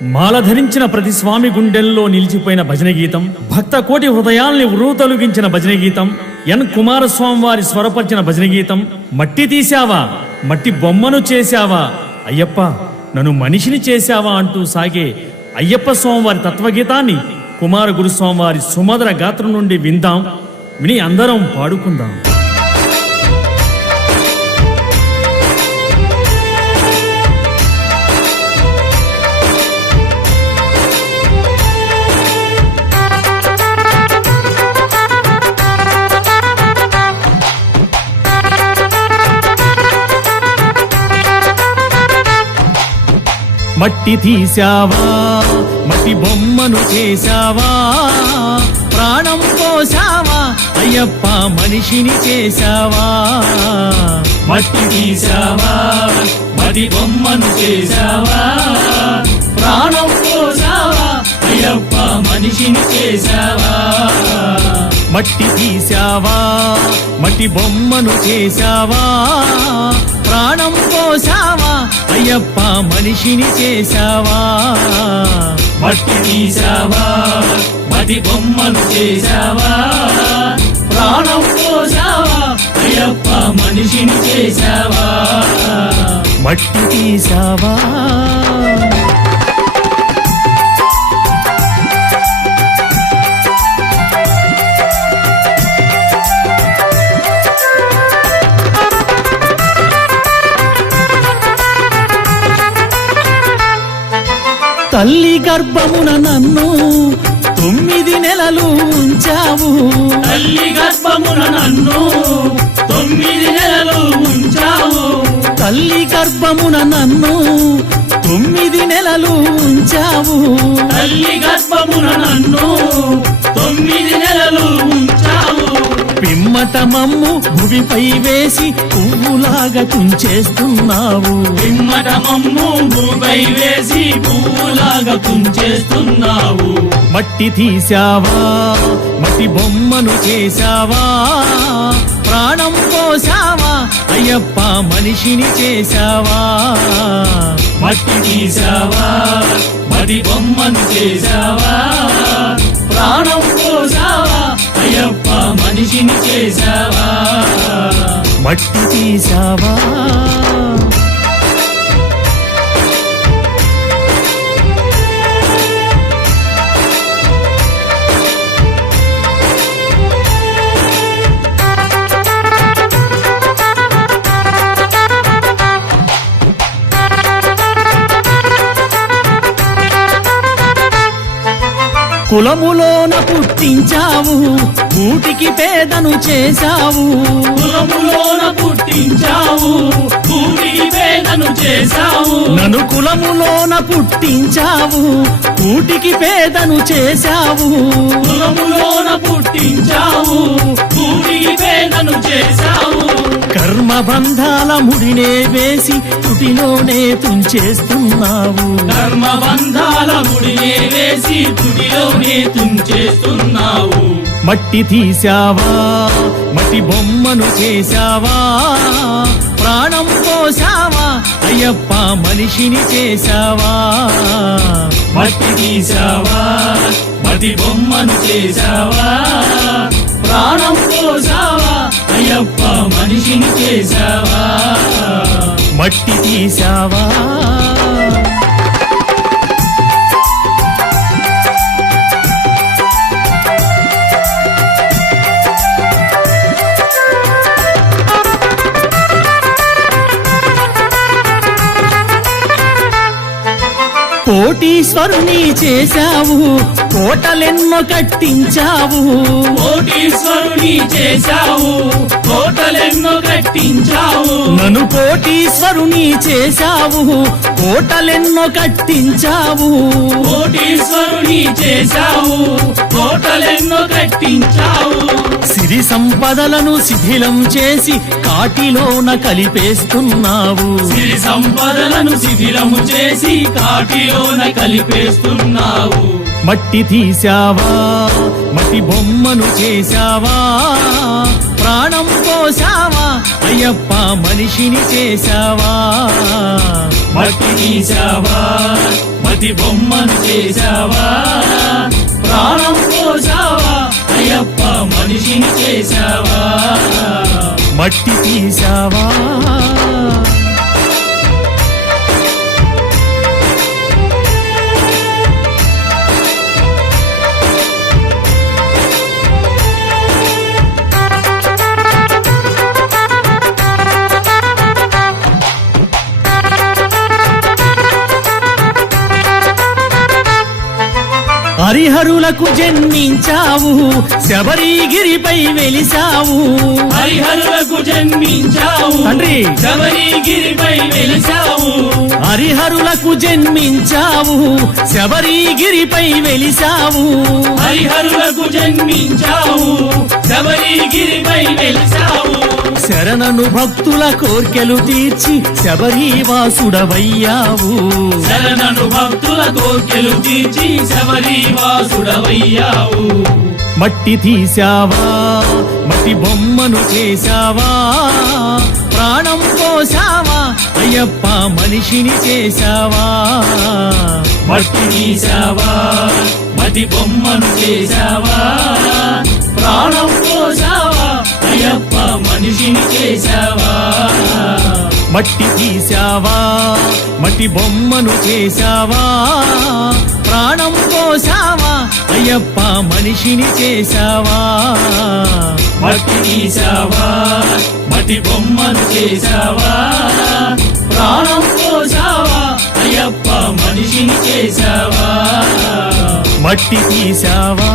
మాల ధరించిన ప్రతి స్వామి గుండెల్లో నిలిచిపోయిన భజన గీతం, భక్త కోటి హృదయాల్ని ఉర్రూతలుగించిన భజన గీతం, ఎన్ కుమారస్వామి వారి స్వరపరిచిన భజన గీతం. మట్టి తీశావా, మట్టి బొమ్మను చేశావా, అయ్యప్ప నన్ను మనిషిని చేశావా అంటూ సాగే అయ్యప్ప స్వామివారి తత్వగీతాన్ని కుమార గురుస్వామి వారి సుమధుర గాత్రం నుండి విందాం, విని అందరం పాడుకుందాం. మట్టి తీశావా, మట్టి బొమ్మను చేశావా, ప్రాణం పోసావా, అయ్యప్ప మనిషిని చేశావా. మట్టి తీశావా, మట్టి బొమ్మను చేశావా, ప్రాణం పోసావా, అయ్యప్ప మనిషిని చేశావా. మట్టి తీశావా, మట్టి బొమ్మను చేశావా, ప్రాణం పోసావా, అయ్యప్ప మనిషిని చేశావా. మట్టి తీశావా, మట్టి బొమ్మను చేశావా, ప్రాణం పోసావా, అయ్యప్ప మనిషిని చేశావా. మట్టి తీశావా. తల్లి గర్భమున నన్ను 9 నెలలు ఉంచావు, తల్లి గర్భమున నన్ను 9 నెలలు ఉంచావు, తల్లి గర్భమున నన్ను 9 నెలలు ఉంచావు, తల్లి గర్భమున నన్ను 9 నెలలు ఉంచావు. పిమ్మట మమ్ము భువిపై వేసి పువ్వులాగా తుంచేస్తున్నావు, పిమ్మట మమ్ము భూమిపై వేసి పువ్వులాగా తుంచేస్తున్నావు. మట్టి తీశావా, మట్టి బొమ్మను చేశావా, ప్రాణం పోసావా, అయ్యప్ప మనిషిని చేశావా. మట్టి తీశావా, మట్టి బొమ్మను చేశావా, ప్రాణం పోసావా, అయ్యప్ప మనిషిని చేశావా. మట్టి తీశావా. కులములోన పుట్టించావు, కూటికి పేదను చేశావు, కులములోన పుట్టించావు, కూటికి పేదను చేశావు. నన్ను కులములోన పుట్టించావు, కూటికి పేదను చేశావు, కులములోన పుట్టించావు, కూటికి పేదను చేశావు. కర్మబంధాల ముడినే వేసి తుటిలోనే తుంచేస్తున్నావు, కర్మబంధాల ముడినే వేసి తుడిలోనే తుంచేస్తున్నావు. మట్టి తీశావా, మట్టి బొమ్మను చేశావా, ప్రాణం పోసావా, అయ్యప్ప మనిషిని చేశావా. మట్టి తీశావా, మట్టి బొమ్మను చేశావా, ప్రాణం పోసావా, అయ్యప్ప మనిషిని చేశావా. మట్టి తీశావా. కోటీశ్వరుని చేశావు, కోటలెన్నో కట్టించావు, కోటీశ్వరుని చేశావు, కోటలెన్నో కట్టించావు. నన్ను కోటీశ్వరుని చేశావు, కోటలెన్నో కట్టించావు, కోటీశ్వరుని చేశావు, కోటలెన్నో కట్టించావు. సిరి సంపదలను శిథిలం చేసి కాటిలోన కలిపేస్తున్నావు, సిరి సంపదలను శిథిలము చేసి కాటిలోన కలిపేస్తున్నావు. మట్టి తీశావా, మట్టి బొమ్మను చేశావా, ప్రాణం పోసావా, అయ్యప్ప మనిషిని చేశావా. మట్టి తీశావా, మట్టి బొమ్మను చేశావా ప్రాణం పోసావా అయ్యప్ప మనిషిని చేశావా మట్టి తీసావా హరిహరులకు జన్మించావు శబరిగిరిపై వెలిసావు హరిహరులకు జన్మించావు తండ్రి శబరిగిరిపై వెలిసావు హరిహరులకు జన్మించావు శబరిగిరిపై వెలిసావు హరిహరులకు జన్మించావు శబరిగిరిపై వెలిసావు శరణను భక్తుల కోర్కెలు తీర్చి శబరివాసుడవయ్యావు శరణను భక్తుల కోర్కెలు తీర్చి శబరివాసుడవయ్యావు మట్టి తీసావా మట్టి బొమ్మను చేశావా ప్రాణం పోసావా అయ్యప్ప మనిషిని చేశావా మట్టి తీసావా మట్టి బొమ్మను చేశావా ప్రాణం పోసావా అయ్యప్ప మనిషిని చేశావా మట్టి తీసావా మట్టి బొమ్మను చేశావా ప్రాణం పోసావా అయ్యప్ప మనిషిని చేశావా మట్టి తీసావా మట్టి బొమ్మను చేశావా ప్రాణం పోసావా అయ్యప్ప మనిషిని చేశావా మట్టి తీసావా